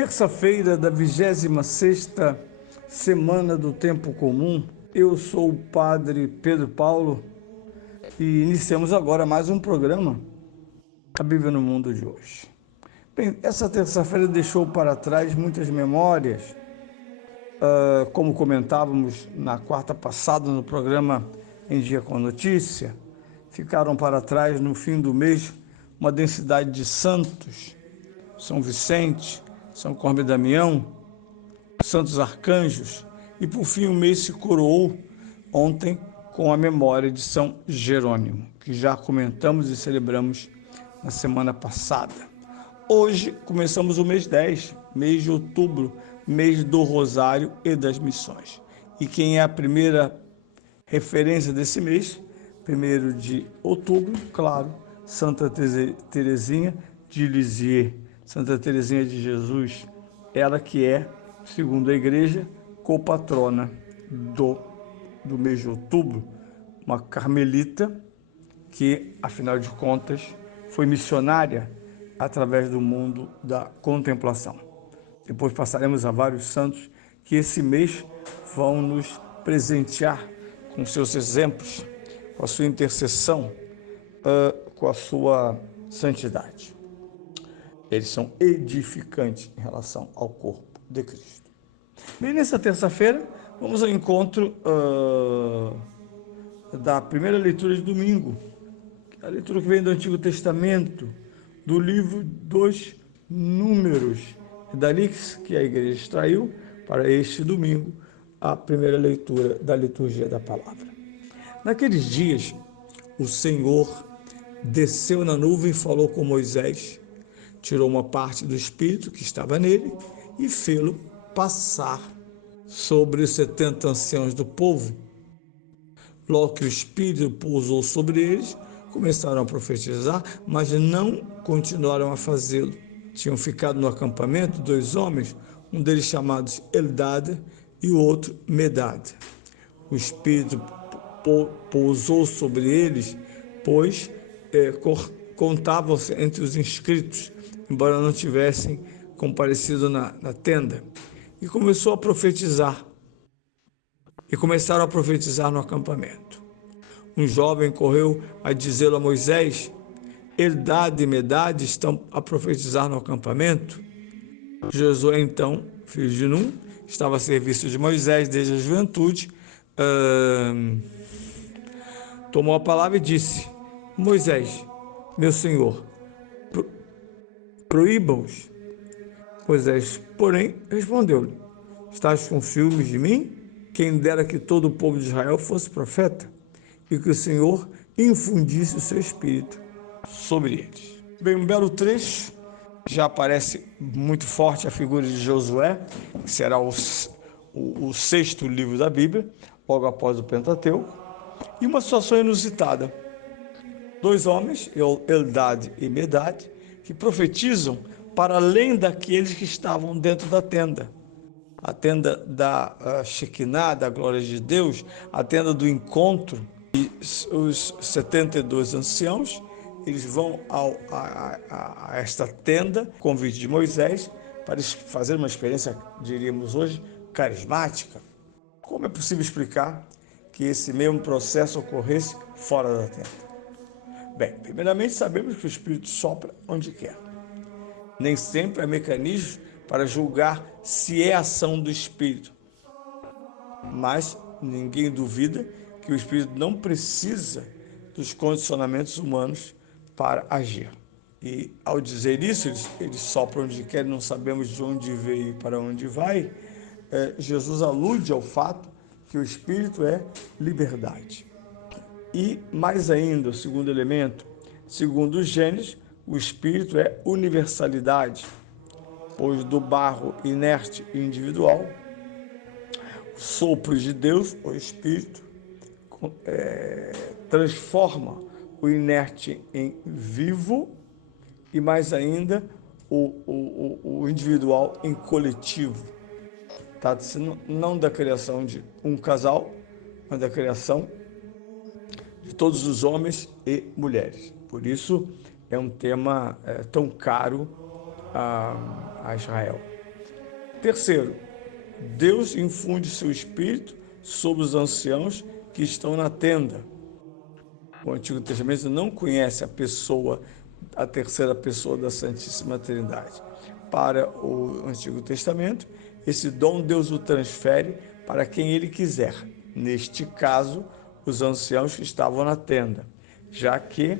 Terça-feira da 26ª semana do Tempo Comum. Eu sou o Padre Pedro Paulo e iniciamos agora mais um programa, A Bíblia no Mundo de hoje. Bem, essa terça-feira deixou para trás muitas memórias, como comentávamos na quarta passada no programa Em Dia com Notícia. Ficaram para trás no fim do mês uma densidade de santos, São Vicente, São Corme Damião, santos arcanjos, e por fim o mês se coroou ontem com a memória de São Jerônimo, que já comentamos e celebramos na semana passada. Hoje começamos o mês 10, mês de outubro, mês do Rosário e das Missões. E quem é a primeira referência desse mês? 1º de outubro, claro, Santa Teresinha de Lisieux, Santa Teresinha de Jesus, ela que é, segundo a igreja, copatrona do mês de outubro, uma carmelita que, afinal de contas, foi missionária através do mundo da contemplação. Depois passaremos a vários santos que esse mês vão nos presentear com seus exemplos, com a sua intercessão, com a sua santidade. Eles são edificantes em relação ao corpo de Cristo. Bem, nessa terça-feira, vamos ao encontro da primeira leitura de domingo, a leitura que vem do Antigo Testamento, do livro dos Números, dali que a igreja extraiu para este domingo a primeira leitura da liturgia da palavra. Naqueles dias, o Senhor desceu na nuvem e falou com Moisés, tirou uma parte do Espírito que estava nele e fê-lo passar sobre os 70 anciãos do povo. Logo que o Espírito pousou sobre eles, começaram a profetizar, mas não continuaram a fazê-lo. Tinham ficado no acampamento 2 homens, um deles chamado Eldad e o outro Medad. O Espírito pousou sobre eles, pois contavam-se entre os inscritos, embora não tivessem comparecido na tenda, e começaram a profetizar no acampamento. Um jovem correu a dizê-lo a Moisés: Eldad e Medad estão a profetizar no acampamento. Josué, então, filho de Num, estava a serviço de Moisés desde a juventude, tomou a palavra e disse: Moisés, meu senhor, proíba-os. Moisés, porém, respondeu-lhe: Estás com ciúmes de mim? Quem dera que todo o povo de Israel fosse profeta, e que o Senhor infundisse o seu espírito sobre eles. Bem, um belo trecho, já aparece muito forte a figura de Josué, que será o 6º livro da Bíblia, logo após o Pentateuco, e uma situação inusitada. 2 homens, Eldad e Medad, que profetizam para além daqueles que estavam dentro da tenda. A tenda da Shekinah, da glória de Deus, a tenda do encontro. E os 72 anciãos, eles vão a esta tenda, convite de Moisés, para fazer uma experiência, diríamos hoje, carismática. Como é possível explicar que esse mesmo processo ocorresse fora da tenda? Bem, primeiramente sabemos que o Espírito sopra onde quer. Nem sempre há mecanismos para julgar se é ação do Espírito. Mas ninguém duvida que o Espírito não precisa dos condicionamentos humanos para agir. E ao dizer isso, ele sopra onde quer, não sabemos de onde veio e para onde vai, Jesus alude ao fato que o Espírito é liberdade. E mais ainda, o segundo elemento, segundo Gênesis, o Espírito é universalidade, pois do barro inerte e individual, o sopro de Deus, o Espírito, transforma o inerte em vivo e mais ainda o individual em coletivo. Trata-se não da criação de um casal, mas da criação de todos os homens e mulheres. Por isso é um tema tão caro a Israel. Terceiro, Deus infunde seu Espírito sobre os anciãos que estão na tenda. O Antigo Testamento não conhece a terceira pessoa da Santíssima Trindade. Para o Antigo Testamento, esse dom Deus o transfere para quem ele quiser. Neste caso, os anciãos que estavam na tenda, já que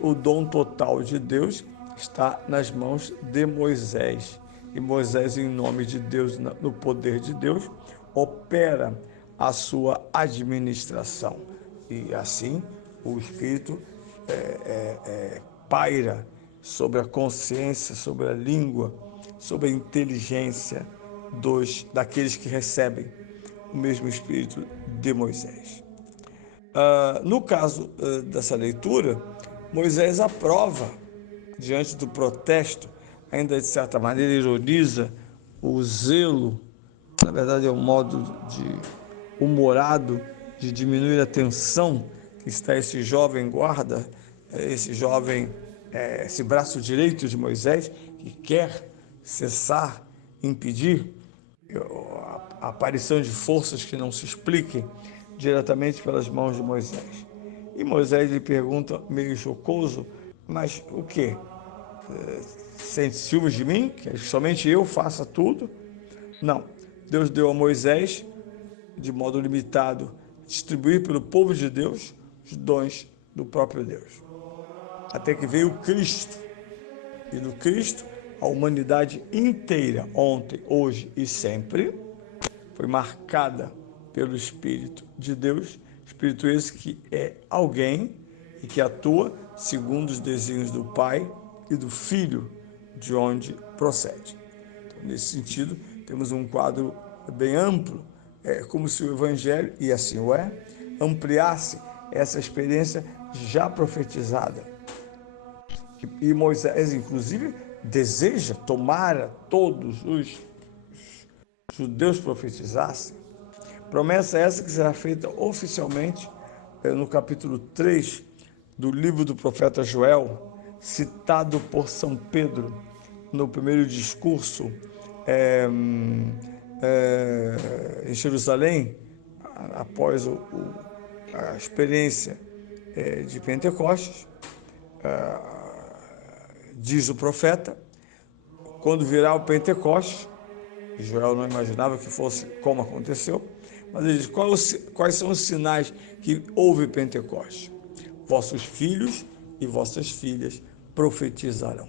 o dom total de Deus está nas mãos de Moisés. E Moisés, em nome de Deus, no poder de Deus, opera a sua administração. E assim, o Espírito paira sobre a consciência, sobre a língua, sobre a inteligência daqueles que recebem o mesmo Espírito de Moisés. No caso dessa leitura, Moisés aprova, diante do protesto, ainda de certa maneira ironiza o zelo, na verdade é um modo humorado de diminuir a tensão que está esse jovem guarda, esse braço direito de Moisés, que quer cessar, impedir a aparição de forças que não se expliquem diretamente pelas mãos de Moisés. E Moisés lhe pergunta, meio chocoso, mas o quê? Sente ciúmes de mim? Que somente eu faça tudo? Não. Deus deu a Moisés, de modo limitado, distribuir pelo povo de Deus os dons do próprio Deus. Até que veio Cristo. E no Cristo, a humanidade inteira, ontem, hoje e sempre, foi marcada pelo Espírito de Deus, Espírito esse que é alguém e que atua segundo os desígnios do Pai e do Filho, de onde procede. Então, nesse sentido, temos um quadro bem amplo, como se o Evangelho, e assim o é, ampliasse essa experiência já profetizada. E Moisés, inclusive, deseja, tomara todos os judeus profetizassem. Promessa essa que será feita oficialmente no capítulo 3 do livro do profeta Joel, citado por São Pedro no primeiro discurso em Jerusalém, após a experiência de Pentecostes. Diz o profeta, quando virá o Pentecostes, Joel não imaginava que fosse como aconteceu, mas ele diz, quais são os sinais que houve Pentecostes? Vossos filhos e vossas filhas profetizarão.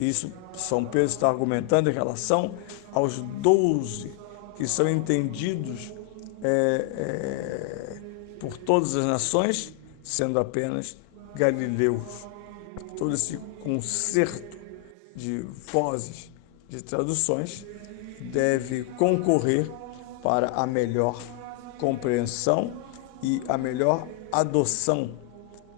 Isso São Pedro está argumentando em relação aos 12 que são entendidos por todas as nações, sendo apenas galileus. Todo esse concerto de vozes, de traduções, deve concorrer para a melhor compreensão e a melhor adoção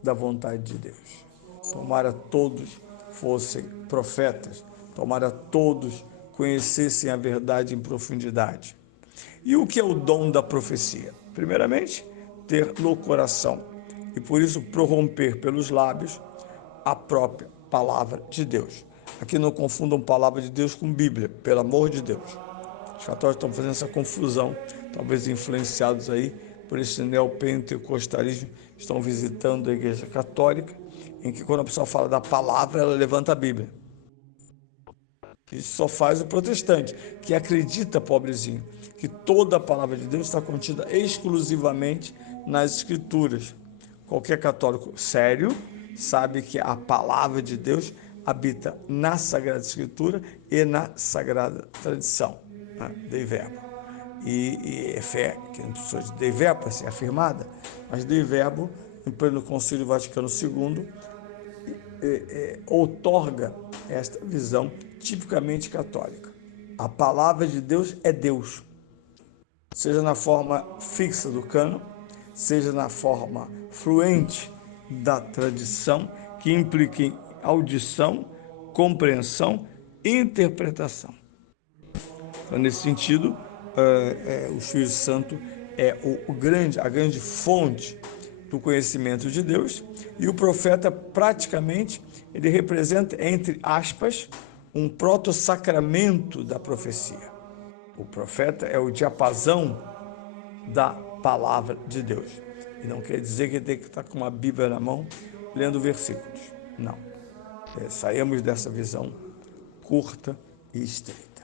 da vontade de Deus. Tomara todos fossem profetas, tomara todos conhecessem a verdade em profundidade. E o que é o dom da profecia? Primeiramente, ter no coração e por isso prorromper pelos lábios a própria palavra de Deus. Aqui não confundam palavra de Deus com Bíblia, pelo amor de Deus. Os católicos estão fazendo essa confusão, talvez influenciados aí por esse neopentecostalismo, estão visitando a Igreja Católica, em que quando a pessoa fala da palavra, ela levanta a Bíblia. Isso só faz o protestante, que acredita, pobrezinho, que toda a palavra de Deus está contida exclusivamente nas Escrituras. Qualquer católico sério sabe que a palavra de Deus habita na Sagrada Escritura e na Sagrada Tradição, né? Dei verbo. E é fé, que não precisa de Dei verbo para ser afirmada, mas Dei verbo, em pleno Concílio Vaticano II, outorga esta visão tipicamente católica. A palavra de Deus é Deus, seja na forma fixa do cânon, seja na forma fluente da tradição, que implica em audição, compreensão e interpretação. Então, nesse sentido, o Espírito Santo é a grande fonte do conhecimento de Deus, e o profeta praticamente ele representa, entre aspas, um proto-sacramento da profecia. O profeta é o diapasão da palavra de Deus. E não quer dizer que tem que estar com uma Bíblia na mão, lendo versículos. Não. Saímos dessa visão curta e estreita.